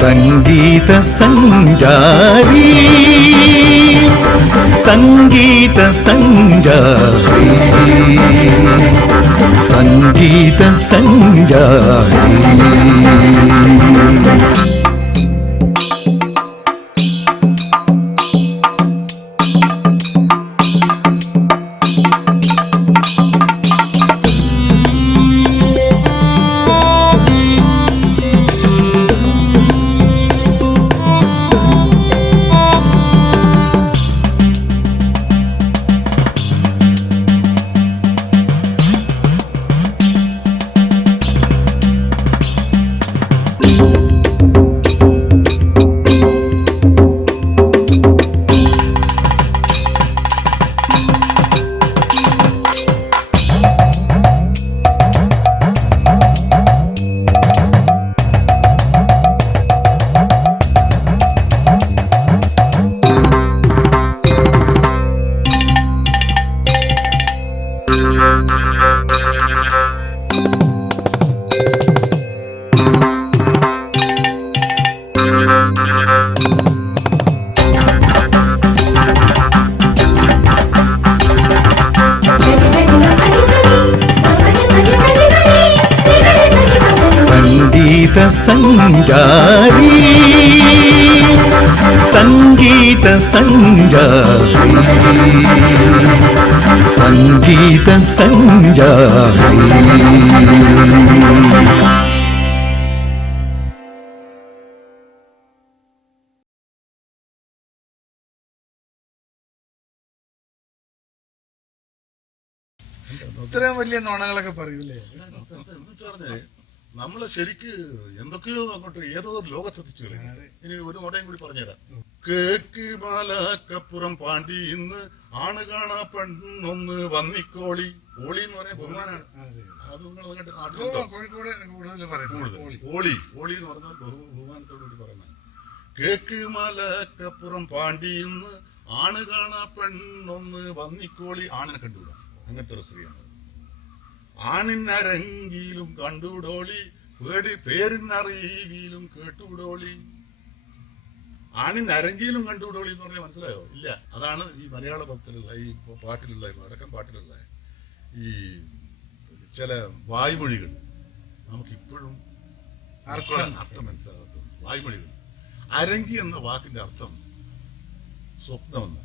സംഗീത സഞ്ചാരി സംഗീത സഞ്ചാരി സംഗീത സഞ്ചാരി. സംഗീത സഞ്ചാരി സംഗീത സഞ്ചാരി. ഇത്രയും വലിയ നുണകളൊക്കെ പറയൂലേ? നമ്മള് ശരിക്ക് എന്തൊക്കെയോ അങ്ങോട്ട് ഏതോ ലോകത്തെത്തിച്ചു കളയും. ഇനി ഒരു നുണയും കൂടി പറഞ്ഞുതരാം. കേക്ക് മാലക്കപ്പുറം പാണ്ടി ഇന്ന് ആണ് കാണാ പെണ്ണൊന്ന് വന്നിക്കോളി. ഓളി എന്ന് പറയാൻ ബഹുമാനാണ്. അത് നിങ്ങൾ കോഴിക്കോട് കൂടുതൽ പറയുന്നത് ഓളി. ഓളി എന്ന് പറഞ്ഞാൽ ബഹുമാനത്തോടു കൂടി പറയുന്നത്. കേക്ക് മാലക്കപ്പുറം പാണ്ടി ഇന്ന് ആണ് കാണാ പെണ്ണൊന്ന് വന്നിക്കോളി. ആണിനെ കണ്ടുവിടാം, അങ്ങനത്തെ ഒരു സ്ത്രീയാണ്. ആണിനരങ്കിലും കണ്ടുവിടോളി, പേരിനറിവിലും കേട്ടുവിടോളി. ആണിനരങ്കിലും കണ്ടുവിടോളി എന്ന് പറഞ്ഞാൽ മനസ്സിലായോ? ഇല്ല. അതാണ് ഈ മലയാള പദത്തിലുള്ള ഈ പാട്ടിലുള്ള വടക്കൻ പാട്ടിലുള്ള ഈ ചില വായ്മൊഴികൾ നമുക്കിപ്പോഴും അർത്ഥം മനസ്സിലാകാത്ത വായ്മൊഴികൾ. അരങ്കി എന്ന വാക്കിന്റെ അർത്ഥം സ്വപ്നമെന്ന്.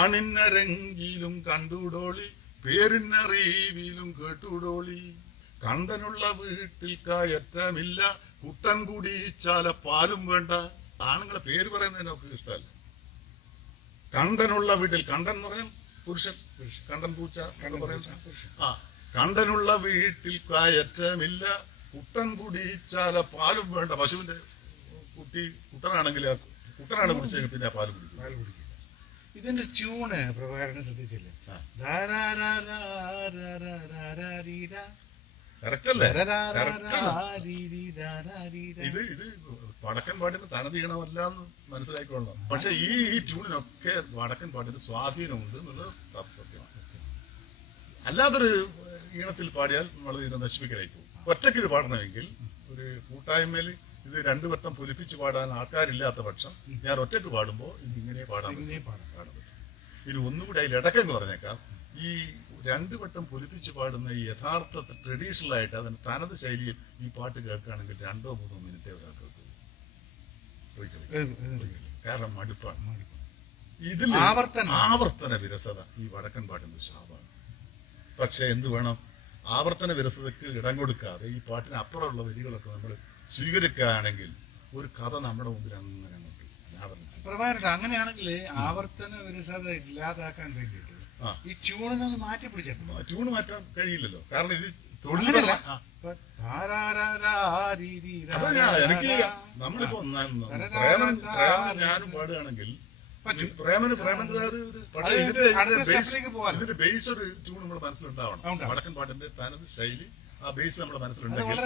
ആണിനരങ്കിലും കണ്ടുവിടോളി, പേരിനറിവിലും കേട്ടുവിടോളി. കണ്ടനുള്ള വീട്ടിൽ കയറ്റമില്ല, കുട്ടൻ കുടിച്ചാല പാലും വേണ്ട. ആണുങ്ങളെ പേര് പറയുന്നത് നമുക്ക് ഇഷ്ടമല്ല. കണ്ടനുള്ള വീട്ടിൽ, കണ്ടൻ എന്ന് പറയാൻ പുരുഷൻ, കണ്ടൻ പൂച്ച എന്ന് പറയുന്ന. ആ, കണ്ടനുള്ള വീട്ടിൽ കയറ്റമില്ല, കുട്ടൻ കുടിച്ചാല പാലും വേണ്ട. പശുവിന്റെ കുട്ടനാണെങ്കിൽ കുട്ടനാണ് കുടിച്ചെങ്കിൽ പിന്നെ പാല് കുടിക്കും. ഇതിന്റെ ട്യൂണ് പ്രഭാകരനെ ശ്രദ്ധിച്ചില്ലേ? ഇത് വടക്കൻ പാട്ടിന് തനതീണമല്ല എന്ന് മനസ്സിലാക്കിക്കൊള്ളണം. പക്ഷെ ഈ ട്യൂണിനൊക്കെ വടക്കൻ പാട്ടിന് സ്വാധീനമുണ്ട് എന്നുള്ളത് സത്യമാണ്. അല്ലാതൊരു ഈണത്തിൽ പാടിയാൽ നമ്മൾ ഇതിനെ നശിപ്പിക്കലായി പോകും. ഒറ്റയ്ക്ക് ഇത് പാടണമെങ്കിൽ ഒരു കൂട്ടായ്മയിൽ ഇത് രണ്ടു വട്ടം പൊലിപ്പിച്ച് പാടാൻ ആൾക്കാരില്ലാത്ത പക്ഷം ഞാൻ ഒറ്റയ്ക്ക് പാടുമ്പോൾ ഇതിങ്ങനെ പാടാൻ പറ്റും. ഇനി ഒന്നുകൂടി അതിൽ ഇടക്കെന്ന് പറഞ്ഞേക്കാം, ഈ രണ്ടു വട്ടം പൊലിപ്പിച്ച് പാടുന്ന ഈ യഥാർത്ഥ ട്രഡീഷണൽ ആയിട്ട് അതിന് തനത് ശൈലിയിൽ ഈ പാട്ട് കേൾക്കുകയാണെങ്കിൽ 2-3 മിനിറ്റേ ഒരാൾക്ക് കാരണം മടുപ്പാണ്. ഇതിൽ ആവർത്തന വിരസത ഈ വടക്കൻ പാട്ടിന്റെ ശാപമാണ്. പക്ഷെ എന്ത് വേണം, ആവർത്തന വിരസതയ്ക്ക് ഇടം കൊടുക്കാതെ ഈ പാട്ടിന് അപ്പുറമുള്ള വരികളൊക്കെ നമ്മൾ സ്വീകരിക്കുകയാണെങ്കിൽ ഒരു കഥ നമ്മുടെ മുമ്പിൽ അങ്ങനെ പ്രഭാകരൻ. അങ്ങനെയാണെങ്കിൽ ആവർത്തന വിരസത ഇല്ലാതാക്കാൻ വേണ്ടിയിട്ട് ഈ ട്യൂണിനൊന്ന് മാറ്റി പിടിച്ചേക്കും. ട്യൂണ് മാറ്റാൻ കഴിയില്ലല്ലോ, കാരണം ഇത് എനിക്ക് നമ്മളിപ്പോ ഞാനും പാടുകയാണെങ്കിൽ പ്രേമന്റെ പക്ഷേ ഇതിന്റെ ബേസ് ഒരു ട്യൂൺ നമ്മുടെ മനസ്സിലുണ്ടാവണം. വടക്കൻ പാട്ടിന്റെ തനത് ശൈലി, ആ ബേസ് നമ്മുടെ മനസ്സിലുണ്ടെങ്കിൽ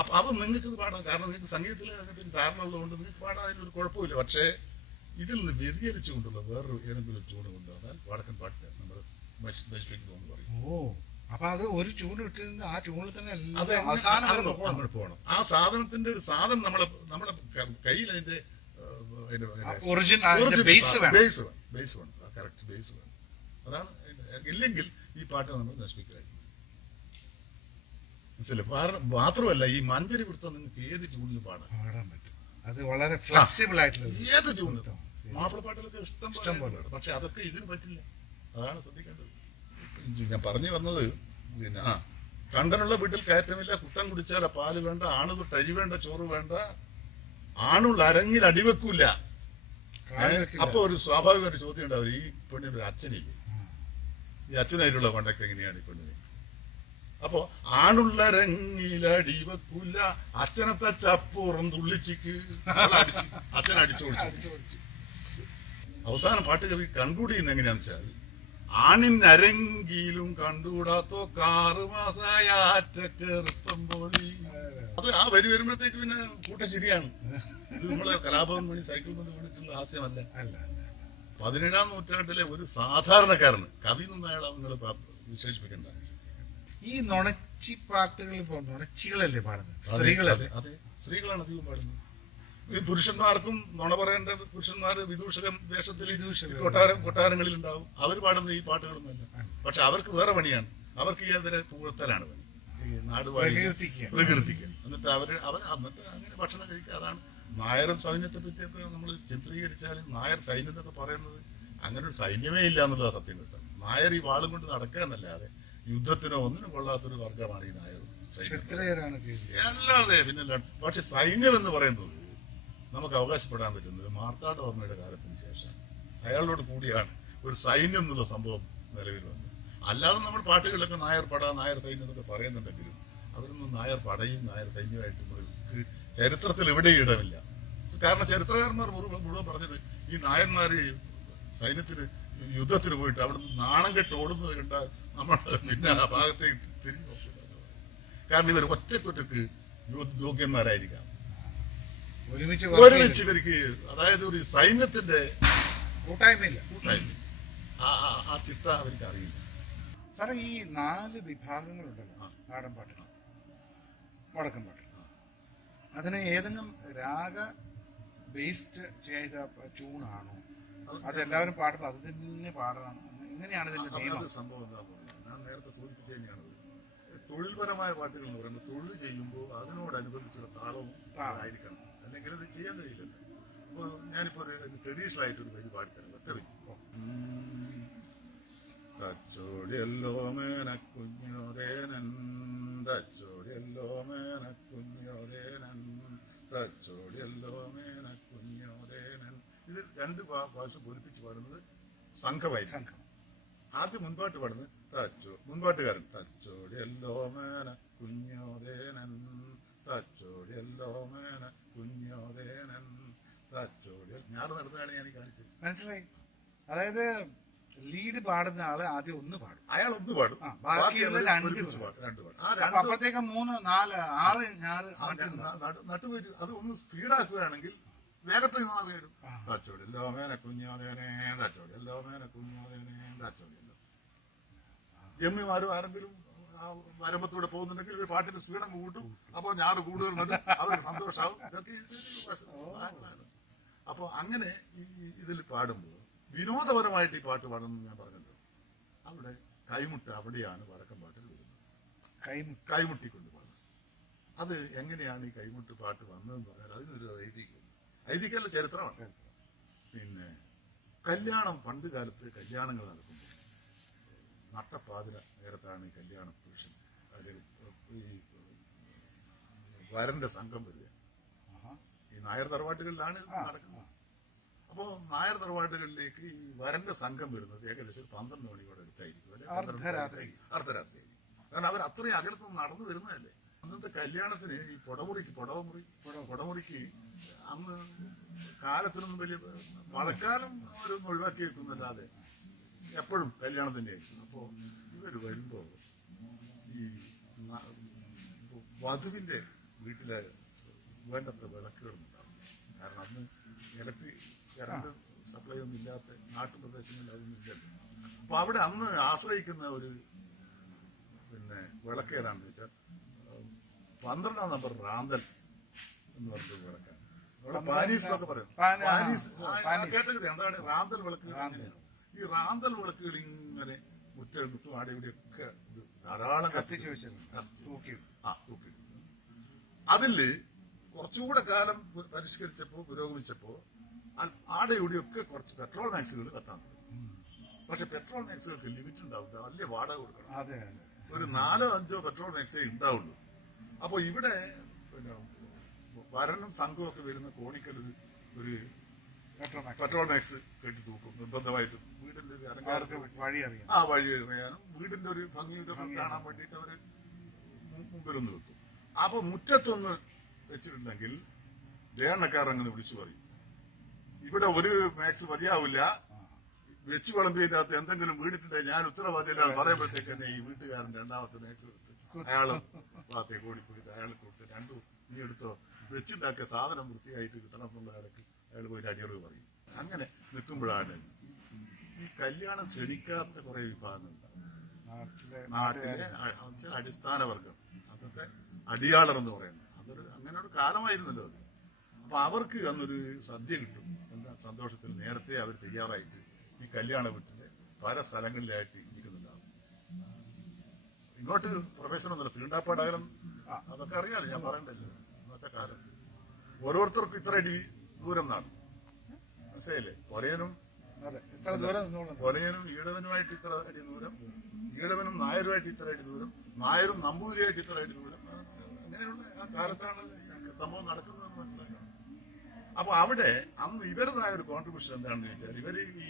അപ്പൊ നിങ്ങൾക്ക് ഇത് പാടാം. കാരണം നിങ്ങൾക്ക് സംഗീതത്തിൽ അതിനെപ്പറ്റി ധാരണ ഉള്ളതുകൊണ്ട് നിങ്ങൾക്ക് പാടാൻ അതിനൊരു കുഴപ്പമില്ല. പക്ഷേ ഇതിൽ നിന്ന് വ്യതിചലിച്ചുകൊണ്ടുള്ള വേറൊരു ഏതെങ്കിലും ട്യൂൺ കൊണ്ടുവന്നാൽ വടക്കൻ പാട്ട് നമ്മൾ നശിപ്പിക്കുന്നു എന്ന് പറയും. അപ്പൊ അത് ഒരു ട്യൂൺ ഇട്ടിരുന്ന ആ ട്യൂണിൽ തന്നെ അത് എല്ലാം അവസാനം വരെ പോകണം. നമ്മൾ പോകണം. ആ സാധനത്തിന്റെ ഒരു സാധനം നമ്മുടെ കയ്യിൽ അതിന്റെ ഒറിജിനൽ ബേസ് വേണം. ബേസ് വേണം, കറക്റ്റ് ബേസ് വേണം. അതാണ് ഇല്ലെങ്കിൽ ഈ പാട്ട് നമ്മൾ നശിപ്പിക്കായി. മനസ്സിലായി? മാത്രമല്ല ഈ മഞ്ചരി വൃത്തം നിങ്ങൾക്ക് ഏത് ട്യൂണിലും പാടാൻ പറ്റും. അത് വളരെ ഫ്ലെക്സിബിൾ ആയിട്ടുള്ള ഏത് ട്യൂണിലും. മാപ്പിളപ്പാട്ടുകളൊക്കെ ഇഷ്ടം പോലെ. പക്ഷെ അതൊക്കെ ഇതിന് പറ്റില്ല. അതാണ് ശ്രദ്ധിക്കേണ്ടത്. ഞാൻ പറഞ്ഞു വന്നത് പിന്നെ കണ്ടനുള്ള വീട്ടിൽ കയറ്റമില്ല, കുട്ടൻ കുടിച്ചാല പാല് വേണ്ട, ആണ് തൊട്ട് അരി വേണ്ട, ചോറ് വേണ്ട, ആണുള്ള അരങ്ങിൽ അടിവെക്കൂല. അപ്പൊ ഒരു സ്വാഭാവിക ഒരു ചോദ്യം ഉണ്ടാവും, ഈ പെണ്ണിന് ഒരു അച്ഛനില്ലേ? ഈ അച്ഛനായിട്ടുള്ള കോണ്ടാക്ട് എങ്ങനെയാണ് ഈ പെണ്ണിന്? അപ്പൊ ആണുള്ള രങ്ങിലടി വെക്കൂല, അച്ഛനത്തെ ചപ്പൂറും തുള്ളിച്ചിക്ക് അച്ഛൻ അടിച്ചോടിച്ചു. അവസാനം പാട്ട് കവി കൺക്ലൂഡ് ചെയ്യുന്ന എങ്ങനെയാന്ന് വെച്ചാൽ, ആണിനരങ്കിലും കണ്ടുകൂടാത്തോ 6 മാസായ ആറ്റക്കെറുപ്പംപോളി. അത് ആ വരി വരുമ്പോഴത്തേക്ക് പിന്നെ കൂട്ടച്ചിരിയാണ്. ഇത് നമ്മളെ കലാഭവൻ മണി സൈക്കിൾ കൊണ്ട് വീണിട്ടുള്ള ഹാസ്യമല്ല. 17-ാം നൂറ്റാണ്ടിലെ ഒരു സാധാരണക്കാരന് കവി നിന്ന് അയാൾ നിങ്ങൾ വിശേഷിപ്പിക്കണ്ട. ഈ നുണച്ചി പാട്ടുകൾ ഇപ്പൊ നുണച്ചികളല്ലേ പാടുന്നത്? സ്ത്രീകളല്ലേ? അതെ, സ്ത്രീകളാണ് അധികം പാടുന്നത്. ഈ പുരുഷന്മാർക്കും നുണ പറയേണ്ട പുരുഷന്മാർ വിദൂഷകൻ വേഷത്തിൽ കൊട്ടാരങ്ങളിൽ ഉണ്ടാവും. അവർ പാടുന്ന ഈ പാട്ടുകളൊന്നുമല്ല. പക്ഷെ അവർക്ക് വേറെ പണിയാണ്. അവർക്ക് ഇവരെ പുകഴ്ത്തലാണ് പണി, ഈ നാടുവാഴി പ്രകീർത്തിക്കുക. എന്നിട്ട് അവർ എന്നിട്ട് അങ്ങനെ ഭക്ഷണം കഴിക്കുക. അതാണ് നായർ സൈന്യത്തെ പറ്റിയൊക്കെ നമ്മൾ ചിത്രീകരിച്ചാലും നായർ സൈന്യം എന്നൊക്കെ പറയുന്നത് അങ്ങനെ ഒരു സൈന്യമേ ഇല്ല എന്നുള്ളത് സത്യം കേട്ടോ. നായർ ഈ വാളും കൊണ്ട് നടക്കുക എന്നല്ലാതെ യുദ്ധത്തിനോ ഒന്നിനും കൊള്ളാത്തൊരു വർഗമാണ് ഈ നായർ. അല്ലാതെ പിന്നെ പക്ഷെ സൈന്യം എന്ന് പറയുന്നത് നമുക്ക് അവകാശപ്പെടാൻ പറ്റുന്നത് മാർത്താണ്ഡവർമ്മയുടെ കാലത്തിന് ശേഷം അയാളോട് കൂടിയാണ് ഒരു സൈന്യം എന്നുള്ള സംഭവം നിലവിൽ വന്നത്. അല്ലാതെ നമ്മൾ പാട്ടുകളിലൊക്കെ നായർ പട, നായർ സൈന്യം എന്നൊക്കെ പറയുന്നുണ്ടെങ്കിലും അവരൊന്നും നായർ പടയും നായർ സൈന്യമായിട്ട് ചരിത്രത്തിൽ എവിടെയും ഇടമില്ല. കാരണം ചരിത്രകാരന്മാർ മുഴുവൻ പറഞ്ഞത് ഈ നായന്മാര് സൈന്യത്തിന് യുദ്ധത്തിന് പോയിട്ട് അവിടുന്ന് നാണം കെട്ട് ഓടുന്നത് കണ്ടാൽ നമ്മൾ പിന്നെ ആ ഭാഗത്തേക്ക് തിരിഞ്ഞു നോക്കില്ല. കാരണം ഇവർ ഒറ്റക്കൊറ്റക്ക് യോഗ്യന്മാരായിരിക്കാം. ഒരുമിച്ച് ഇവർക്ക് അതായത് ഒരു സൈന്യത്തിന്റെ കൂട്ടായ്മയില്ല. ആ ചിട്ട അവർക്ക് അറിയില്ല. സാറേ, ഈ 4 വിഭാഗങ്ങളുണ്ടല്ലോ, നാടൻ പാട്ടുകൾ, വടക്കൻ പാട്ടുകൾ, അതിന് ഏതെങ്കിലും രാഗ ബേസ്ഡ് ചെയ്ത ട്യൂണാണോ? അതെല്ലാവരും പാടുമ്പോൾ അത് തന്നെ പാടണം? എങ്ങനെയാണ് ഇതിന്റെ നിയമം? സംഭവം എന്താ ഞാൻ നേരത്തെ സൂചിപ്പിച്ച തന്നെയാണത്. തൊഴിൽപരമായ പാട്ടുകൾ എന്ന് പറയുമ്പോൾ തൊഴിൽ ചെയ്യുമ്പോൾ അതിനോടനുബന്ധിച്ചുള്ള താളവും ആയിരിക്കണം, അല്ലെങ്കിൽ അത് ചെയ്യാൻ കഴിയില്ലല്ലോ. അപ്പോൾ ഞാനിപ്പോ ഒരു ട്രഡീഷണൽ ആയിട്ടൊരു വരി പാടിത്തരാം. തച്ചോടിയല്ലോ മേനക്കുഞ്ഞോരേനൻ, തച്ചോടിയല്ലോ മേനക്കുഞ്ഞോരേനൻ, തച്ചോടിയല്ലോ മേനക്കുഞ്ഞോരേനൻ. ഇത് 2 ഭാഷ പൂരിപ്പിച്ച് പാടുന്നത് സംഘമായിരിക്കും. ആദ്യം മുൻപാട്ട് പാടുന്നത് മുൻപാട്ടുകാരൻ തച്ചോടിയല്ലോ മേനക്കുഞ്ഞോരേനൻ, തച്ചോടിയല്ലോ മേനക്കുഞ്ഞോരേനൻ, തച്ചോടി. ഞാൻ നടന്നതാണ് ഞാൻ കാണിച്ചത്. മനസ്സിലായി? അതായത് ലീഡ് പാടുന്ന ആള് ആദ്യം ഒന്ന് പാടും, അയാൾ ഒന്ന് പാടും, ബാക്കിയുള്ള 2 പാടും. അപ്പോഴത്തേക്ക് 3, 4, 6 നട്ടുപോയി അത് ഒന്ന് സ്പീഡാക്കുകയാണെങ്കിൽ വേഗത്തിൽ മാറിയിടും. തച്ചോടിയല്ലോ മേനക്കുഞ്ഞോരേനെ, തച്ചോടിയല്ലോ മേനക്കുഞ്ഞോരേനെ, തച്ചോടിയല്ലോ. ജമ്മിമാരും ആരെങ്കിലും വരമ്പത്തൂടെ പോകുന്നുണ്ടെങ്കിൽ ഒരു പാട്ടിന്റെ സ്പീഡ് അങ്ങ് കൂട്ടും. അപ്പൊ ഞാൻ കൂടുതൽ നടും, അവർക്ക് സന്തോഷമാവും. ഇതൊക്കെ അപ്പൊ അങ്ങനെ ഇതിൽ പാടുമ്പോൾ വിനോദപരമായിട്ട് ഈ പാട്ട് പാടുന്നത് ഞാൻ പറഞ്ഞല്ലോ. അവിടെ കൈമുട്ട് അവിടെയാണ് വടക്കൻ പാട്ടിൽ വരുന്നത്. കൈമുട്ടിക്കൊണ്ട് പാടുന്നത്. അത് എങ്ങനെയാണ് ഈ കൈമുട്ട് പാട്ട് വന്നതെന്ന് പറഞ്ഞാൽ അതിനൊരു ഐതിഹ്യമല്ല, ചരിത്രമാണ്. പിന്നെ കല്യാണം, പണ്ട് കാലത്ത് കല്യാണങ്ങൾ നടക്കുമ്പോൾ നട്ടപ്പാതിര നേരത്താണ് ഈ കല്യാണ പുരുഷൻ ഈ വരന്റെ സംഘം വരിക. ഈ നായർ തറവാട്ടുകളിലാണ് ഇത് നടക്കുന്നത്. അപ്പോ നായർ തറവാട്ടുകളിലേക്ക് ഈ വരന്റെ സംഘം വരുന്നത് ഏകദേശം 12 മണിയോടെ അടുത്തായിരിക്കും, അർദ്ധരാത്രിയായിരിക്കും. കാരണം അവർ അത്രയും അകലത്ത് നടന്നു വരുന്നതല്ലേ. അന്നത്തെ കല്യാണത്തിന് ഈ പൊടമുറിക്ക് അന്ന് കാലത്തിനൊന്നും വലിയ മഴക്കാലം അവരൊന്നും ഒഴിവാക്കി വെക്കുന്നല്ലാതെ എപ്പോഴും കല്യാണം തന്നെയായിരിക്കും. അപ്പോ ഇവർ വരുമ്പോ ഈ വധുവിന്റെ വീട്ടിലെ വേണ്ടത്ര വിളക്കുകളൊന്നും ഉണ്ടാവും. കാരണം അന്ന് കറണ്ട് സപ്ലൈ ഒന്നും ഇല്ലാത്ത നാട്ടുപ്രദേശങ്ങളിൽ അതൊന്നും ഇല്ലല്ലോ. അപ്പൊ അവിടെ അന്ന് ആശ്രയിക്കുന്ന ഒരു പിന്നെ വിളക്ക് ഏതാണെന്ന് വെച്ചാൽ 12-ാം നമ്പർ റാന്തൽ എന്ന് പറഞ്ഞ വിളക്കാണ്. അവിടെ പാരീസ് എന്നൊക്കെ പറയും. പാരീസ് കാറ്റഗറി എന്താണ് റാന്തൽ വിളക്കുകൾ. അങ്ങനെയാണ് ഈ റാന്തൽ വിളക്കുകൾ ഇങ്ങനെ മുറ്റും ആടെ ഇവിടെയൊക്കെ ധാരാളം കത്തിച്ചു വെച്ചിരുന്നു. തൂക്കി. അതില് കുറച്ചുകൂടെ കാലം പരിഷ്കരിച്ചപ്പോ പുരോഗമിച്ചപ്പോ ആടെ ഇവിടെയൊക്കെ കുറച്ച് പെട്രോൾ മാക്സുകൾ കത്താൻ തുടങ്ങി. പക്ഷെ പെട്രോൾ മാക്സുകൾക്ക് ലിമിറ്റ് ഉണ്ടാവില്ല, വലിയ വാടക കൊടുക്കണം. ഒരു 4-5 പെട്രോൾ മാക്സേ ഉണ്ടാവുള്ളൂ. അപ്പൊ ഇവിടെ പിന്നെ വരനും സംഘവും ഒക്കെ വരുന്ന കോണിക്കൽ ഒരു പെട്രോൾ മാക്സ് കെട്ടി തൂക്കും നിർബന്ധമായിട്ടും. വീടിന്റെ ഒരു അലങ്കാരത്തിന് വഴി അറിയാനും വീടിന്റെ ഒരു ഭംഗി ഇതൊക്കെ കാണാൻ വേണ്ടിയിട്ട് അവര് മുമ്പിലൊന്ന് വെക്കും. അപ്പൊ മുറ്റത്തൊന്ന് വെച്ചിട്ടുണ്ടെങ്കിൽ ദേഹക്കാരൻ അങ്ങനെ വിളിച്ചു പറയും, ഇവിടെ ഒരു മാക്സ് മതിയാവില്ല, വെച്ച് വിളമ്പിയതിന്റെ അകത്ത് എന്തെങ്കിലും വീണിട്ടുണ്ടെങ്കിൽ ഞാൻ ഉത്തരവാദിയില്ല പറയുമ്പോഴത്തേക്ക് തന്നെ ഈ വീട്ടുകാരൻ 2ാമത്തെ മാക്സ് എടുത്ത് അയാള് ഭാഗത്തേക്ക് ഓടിപ്പോയി അയാൾ കൊടുത്ത് 2 നീ എടുത്തോ, വെച്ചുണ്ടാക്കിയ സാധനം വൃത്തിയായിട്ട് കിട്ടണം എന്നുള്ള കാര്യത്തിൽ അയാൾ പോയി അടിയറിവ് പറയും. അങ്ങനെ നിൽക്കുമ്പോഴാണ് ഈ കല്യാണം ക്ഷണിക്കാത്ത കുറെ വിഭാഗങ്ങളുണ്ടാവും നാട്ടിലെ അടിസ്ഥാന വർഗം, അതൊക്കെ അടിയാളർ എന്ന് പറയുന്നത്. അങ്ങനെ ഒരു കാലമായിരുന്നല്ലോ അത്. അപ്പൊ അവർക്ക് അന്നൊരു സദ്യ കിട്ടും. എന്താ സന്തോഷത്തിൽ നേരത്തെ അവർ തയ്യാറായിട്ട് ഈ കല്യാണ വീട്ടില് പല സ്ഥലങ്ങളിലായിട്ട് ഇരിക്കുന്നുണ്ടാവും. ഇങ്ങോട്ട് പ്രവേശനമൊന്നുമില്ല, തീണ്ടാപ്പാടകലം അതൊക്കെ അറിയാലോ, ഞാൻ പറയണ്ടല്ലോ. ഇന്നത്തെ കാലം ഓരോരുത്തർക്കും ഇത്ര അടി ദൂരം എന്നാണ്, മനസ്സിലായില്ലേ? പൊലയനും ഈഴവനുമായിട്ട് ഇത്ര അടി ദൂരം, ഈഴവനും നായരുമായിട്ട് ഇത്ര അടി ദൂരം, നായരും നമ്പൂതിരിയായിട്ട് ഇത്ര അടി ദൂരം. അങ്ങനെയുള്ള ആ കാലത്താണ് സംഭവം നടക്കുന്നതെന്ന് മനസ്സിലാക്കണം. അപ്പൊ അവിടെ അന്ന് ഇവരുടേതായ ഒരു കോൺട്രിബ്യൂഷൻ എന്താണെന്ന് ചോദിച്ചാൽ, ഇവര് ഈ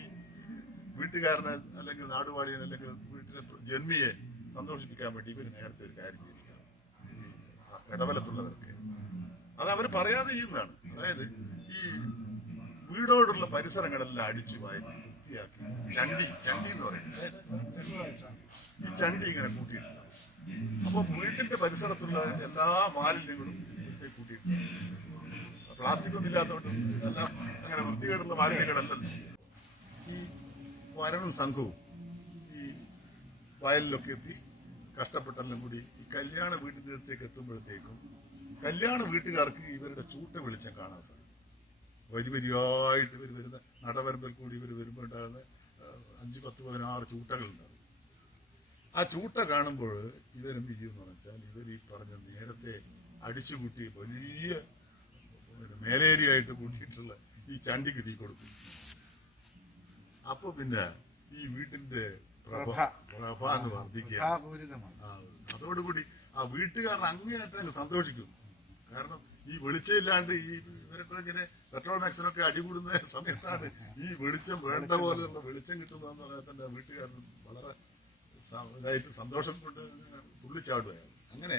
വീട്ടുകാരനെ അല്ലെങ്കിൽ നാടുവാടിയനെ അല്ലെങ്കിൽ വീട്ടിലെ ജന്മിയെ സന്തോഷിപ്പിക്കാൻ വേണ്ടി ഇവര് നേരത്തെ ഒരു കാര്യം ചെയ്തിരിക്കുകയാണ്. ഇടവലത്തുള്ളവർക്ക് അത് അവർ പറയാതെ ചെയ്യുന്നതാണ്. അതായത് ഈ വീടോടുള്ള പരിസരങ്ങളെല്ലാം അടിച്ചു വായി വൃത്തിയാക്കി ചണ്ടി എന്ന് പറയുന്നത് ഈ ചണ്ടി ഇങ്ങനെ കൂട്ടിയിട്ടുണ്ട്. അപ്പൊ വീട്ടിന്റെ പരിസരത്തുള്ള എല്ലാ മാലിന്യങ്ങളും കൂട്ടിയിട്ടുണ്ട്. പ്ലാസ്റ്റിക് ഒന്നും ഇല്ലാത്തതുകൊണ്ട് ഇതെല്ലാം അങ്ങനെ വൃത്തികേടുള്ള മാലിന്യങ്ങളല്ലല്ലോ. ഈ വരനും സംഘവും ഈ വയലിലൊക്കെ എത്തി കഷ്ടപ്പെട്ടെല്ലാം കൂടി ഈ കല്യാണ വീട്ടിന്റെ അടുത്തേക്ക് എത്തുമ്പോഴത്തേക്കും കല്യാണ വീട്ടുകാർക്ക് ഇവരുടെ ചൂട്ട വെളിച്ചം കാണാൻ സാധിക്കും. വരിയായിട്ട് ഇവർ വരുന്ന നടവരമ്പിൽ കൂടി ഇവർ വരുമ്പോൾ ഉണ്ടാകുന്ന 5, 10, 16 ചൂട്ടകളുണ്ടാവും. ആ ചൂട്ട കാണുമ്പോൾ ഇവരെന്ത് ചെയ്യുമെന്ന് വെച്ചാൽ ഇവർ ഈ പറഞ്ഞ നേരത്തെ അടിച്ചുകൂട്ടി വലിയ മേലേരിയായിട്ട് കൂട്ടിയിട്ടുള്ള ഈ ചണ്ടിക്ക് തീ കൊടുക്കും. അപ്പൊ പിന്നെ ഈ വീട്ടിന്റെ പ്രഭ എന്ന് വർദ്ധിക്കുക. അതോടുകൂടി ആ വീട്ടുകാരൻ അങ്ങേയറ്റം സന്തോഷിക്കും. കാരണം ഈ വെളിച്ചമില്ലാണ്ട് ഈ ഇവരൊക്കെ ഇങ്ങനെ പെട്രോൾ മാക്സിനൊക്കെ അടികൂടുന്ന സമയത്താണ് ഈ വെളിച്ചം വേണ്ട പോലെയുള്ള വെളിച്ചം കിട്ടുന്നതെന്ന് പറഞ്ഞാൽ തന്നെ വീട്ടുകാരൻ വളരെ ഇതായിട്ട് സന്തോഷം കൊണ്ട് തുള്ളിച്ചാടുകയാണ്. അങ്ങനെ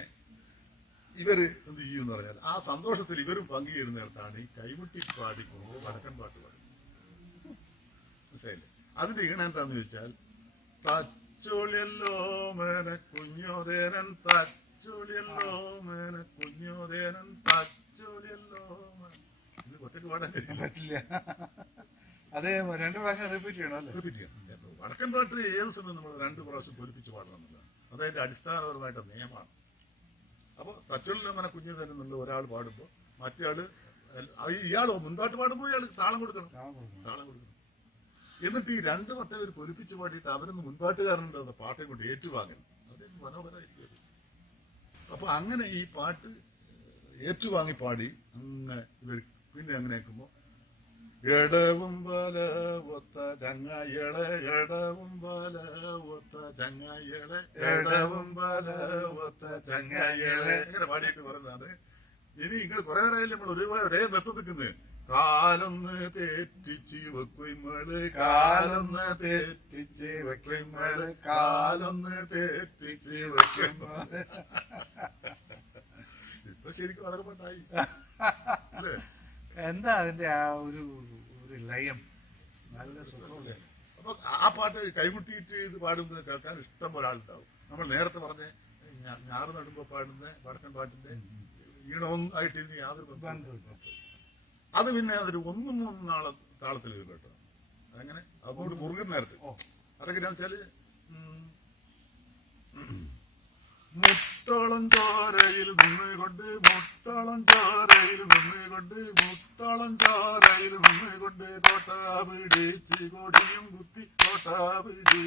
ഇവര് എന്ത് ചെയ്യുമെന്ന് പറഞ്ഞാൽ ആ സന്തോഷത്തിൽ ഇവരും പങ്കുചേരുന്നിടത്താണ് ഈ കൈമുട്ടി പാടിക്കൊണ്ട് വടക്കൻ പാട്ട് പാടി. മനസ്സിലായില്ലേ? അതിന്റെ ഈണം എന്താന്ന് ചോദിച്ചാൽ തച്ചോളിയല്ലോ മേന കുഞ്ഞോദേനൻ തച്ചോളിയല്ലോ മേന കുഞ്ഞോദേനൻ തച്ചോളിയല്ലോ. ഇത് ഒറ്റയ്ക്ക് പാടാൻ പറ്റില്ല. അതെ, 2 പ്രാവശ്യം റിപ്പീറ്റ് ചെയ്യണം. റിപ്പീറ്റ് ചെയ്യണം. വടക്കൻ പാട്ട് ഏത് സമയം നമ്മൾ 2 പ്രാവശ്യം പൊലിപ്പിച്ച് പാടണം എന്നുള്ളതാണ്. അതായത് അടിസ്ഥാനപരമായിട്ട് നിയമമാണ്. അപ്പൊ തച്ചോളിൽ അങ്ങനെ കുഞ്ഞു തന്നെ എന്നുള്ള ഒരാൾ പാടുമ്പോ മറ്റേ ആള് ഇയാളോ മുൻപാട്ട് പാടുമ്പോ ഇയാൾ താളം കൊടുക്കണം. എന്നിട്ട് ഈ 2 വട്ടം അവർ പൊലിപ്പിച്ച് പാടിയിട്ട് അവരൊന്ന് മുൻപാട്ടുകാരനുണ്ട് പാട്ടെ കൊണ്ട് ഏറ്റുവാങ്ങൽ. അതൊരു മനോഹരമായിട്ട്. അപ്പൊ അങ്ങനെ ഈ പാട്ട് ഏറ്റുവാങ്ങി പാടി അങ്ങനെ ഇവർ പിന്നെ അങ്ങനെ ആക്കുമ്പോ എടവും പല ഒത്ത ചങ്ങായികളെ എടവും പല ഒത്ത ചങ്ങായികളെ എടവും പല ഒത്ത ചങ്ങായികളെ ഇങ്ങനെ പാടിയിട്ട് പറയുന്നതാണ്. ഇനി ഇങ്ങനെ കുറെ നേരം നമ്മൾ ഒരേ നൃത്തം നിൽക്കുന്നത്. കാലൊന്ന് തെറ്റിച്ച് വെക്കുമ്പോള് കാലൊന്ന് തെറ്റിച്ച് വെക്കുമ്പോള് കാലൊന്ന് തെറ്റിച്ച് വെക്കുമ്പോള്. ഇപ്പൊ ശരിക്കും വളരെ പാട്ടായി അല്ലേ? എന്താ അതിന്റെ ആ ഒരു ലയം? നല്ല സുഖമല്ലേ? അപ്പൊ ആ പാട്ട് കൈമുട്ടിയിട്ട് ഇത് പാടുന്നത് കേൾക്കാൻ ഇഷ്ടം പോലെ ആളുണ്ടാവും. നമ്മൾ നേരത്തെ പറഞ്ഞ ഞാറ് നടുമ്പോ പാടുന്ന വടക്കൻ പാട്ടിന്റെ ഈണവും ആയിട്ട് ഇതിന് യാതൊരു ബന്ധമില്ല. അത് പിന്നെ അതൊരു 1-3 താളത്തിൽ കേട്ടോ. അതങ്ങനെ അതുകൊണ്ട് മുറുകുന്ന നേരത്ത് അതെങ്ങനെയാന്ന് വെച്ചാല് മുട്ടോളം ചോരയിൽ നിന്നുകൊണ്ട് മുട്ടോളം ചോരയിൽ നിന്നുകൊണ്ട് മുട്ടോളം ചോരയിൽ നിന്നുകൊണ്ട് കോട്ട പിടിച്ച് കൊടിയും കുത്തി കോട്ട പിടിച്ച്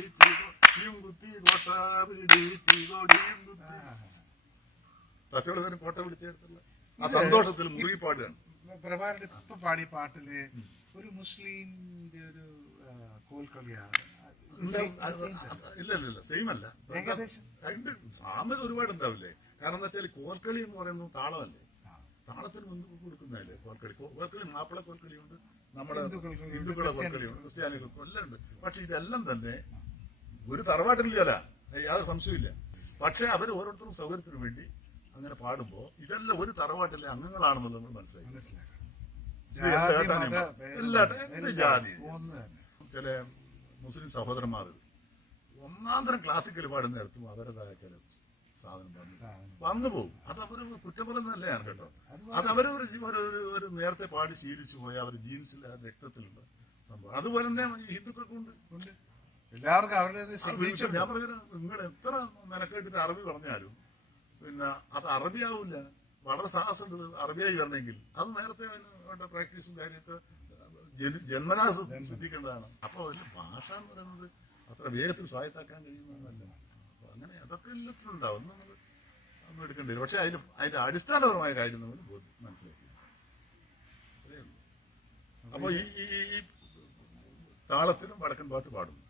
കൊടിയും കുത്തി കോട്ട പിടിച്ച് കൊടിയും കുത്തി കച്ചവടത്തിന് കോട്ട പിടിച്ചേർത്തില്ല ആ സന്തോഷത്തിൽ മുറുകി പാടുകയാണ്. പ്രഭാകരൻ ഇപ്പൊ പാടിയ പാട്ടില് ഒരു മുസ്ലിമിന്റെ ഒരു കോൽക്കളിയാണ്. ഇല്ല സെയിം അല്ല. ഏകദേശം സാമ്യത ഒരുപാട് ഉണ്ടാവില്ലേ? കാരണം എന്താ വെച്ചാൽ കോൽക്കളി എന്ന് പറയുന്നത് താളമല്ലേ, താളത്തിന് മുൻതൂക്കം കൊടുക്കുന്നതല്ലേ കോൽക്കളി. കോൽക്കളി മാപ്പിള കോൽക്കളിയുണ്ട്, നമ്മുടെ ഹിന്ദുക്കളെ കോൽക്കളിയുണ്ട്, ക്രിസ്ത്യാനികൾക്കും എല്ലാം ഉണ്ട്. പക്ഷെ ഇതെല്ലാം തന്നെ ഒരു തറവാട്ടിലില്ല, യാതൊരു സംശയമില്ല. പക്ഷെ അവർ ഓരോരുത്തരും സൗകര്യത്തിന് വേണ്ടി അങ്ങനെ പാടുമ്പോ ഇതെല്ലാം ഒരു തറവാട്ടിലെ അംഗങ്ങളാണെന്നുള്ളത് നമ്മൾ മനസ്സിലാക്കി. എന്ത് ജാതി ചില മുസ്ലിം സഹോദരന്മാർ ഒന്നാം തരം ക്ലാസിക്കൽ പാടുന്ന നേരത്തും അവരതായ ചില സാധനം വന്നു പോകും. അത് അവര് കുറ്റം പറയുന്നതല്ല ഞാൻ കേട്ടോ. അത് ഒരു നേരത്തെ പാടി ശീലിച്ചു പോയ അവർ ജീൻസിൽ രക്തത്തിലുള്ള സംഭവം. അതുപോലെ തന്നെ ഹിന്ദുക്കൾക്കുണ്ട്. എല്ലാവർക്കും അവരുടെ ഞാൻ പറഞ്ഞ നിങ്ങൾ എത്ര മെനക്കെട്ടിട്ട് അറബി പറഞ്ഞാലും പിന്നെ അത് അറബിയാവില്ല. വളരെ സാഹസമുണ്ട് അറബിയായി വരണമെങ്കിൽ. അത് നേരത്തെ വേണ്ട പ്രാക്ടീസും കാര്യമൊക്കെ ജന്മനാ ശ്രദ്ധിക്കേണ്ടതാണ്. അപ്പൊ അതിൽ ഭാഷ എന്ന് പറയുന്നത് അത്ര വേഗത്തിൽ സ്വായത്താക്കാൻ കഴിയുന്നതല്ല. അപ്പൊ അങ്ങനെ അതൊക്കെ എല്ലാത്തിനും ഉണ്ടാവും. ഒന്നും എടുക്കേണ്ടി വരും. പക്ഷെ അതിന്റെ അടിസ്ഥാനപരമായ കാര്യം നമ്മൾ മനസ്സിലാക്കി. അപ്പൊ ഈ താളത്തിനും വടക്കൻ പാട്ട് പാടുന്നു.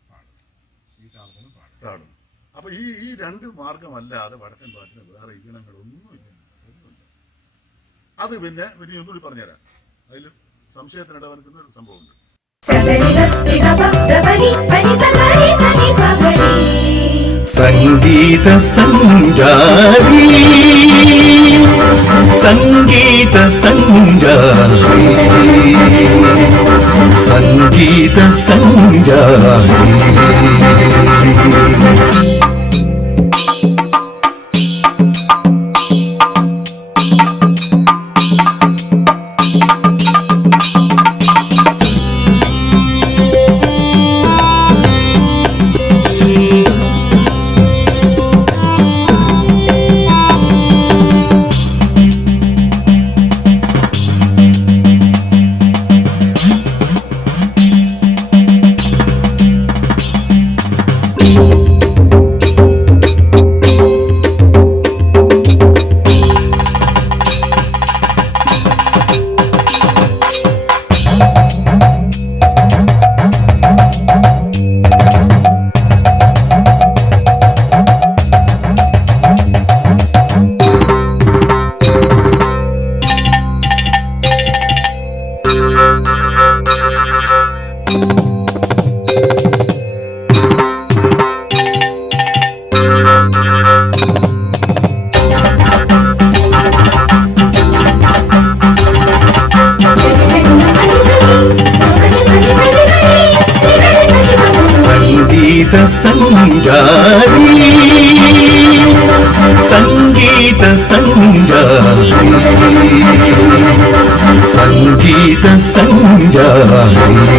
പാടും. അപ്പൊ ഈ രണ്ട് മാർഗമല്ലാതെ വടക്കൻ പാട്ടിന് വേറെ ഈണങ്ങളൊന്നുമില്ല. അത് പിന്നെ ഒന്നുകൂടി പറഞ്ഞുതരാം. അതിൽ സംശയത്തിനിടവരുന്ന ഒരു സംഭവമുണ്ട്. സംഗീത സഞ്ചാരി സംഗീത സഞ്ചാരി സംഗീത സഞ്ചാരി संजारी संगीत संजारी संगीत संजारी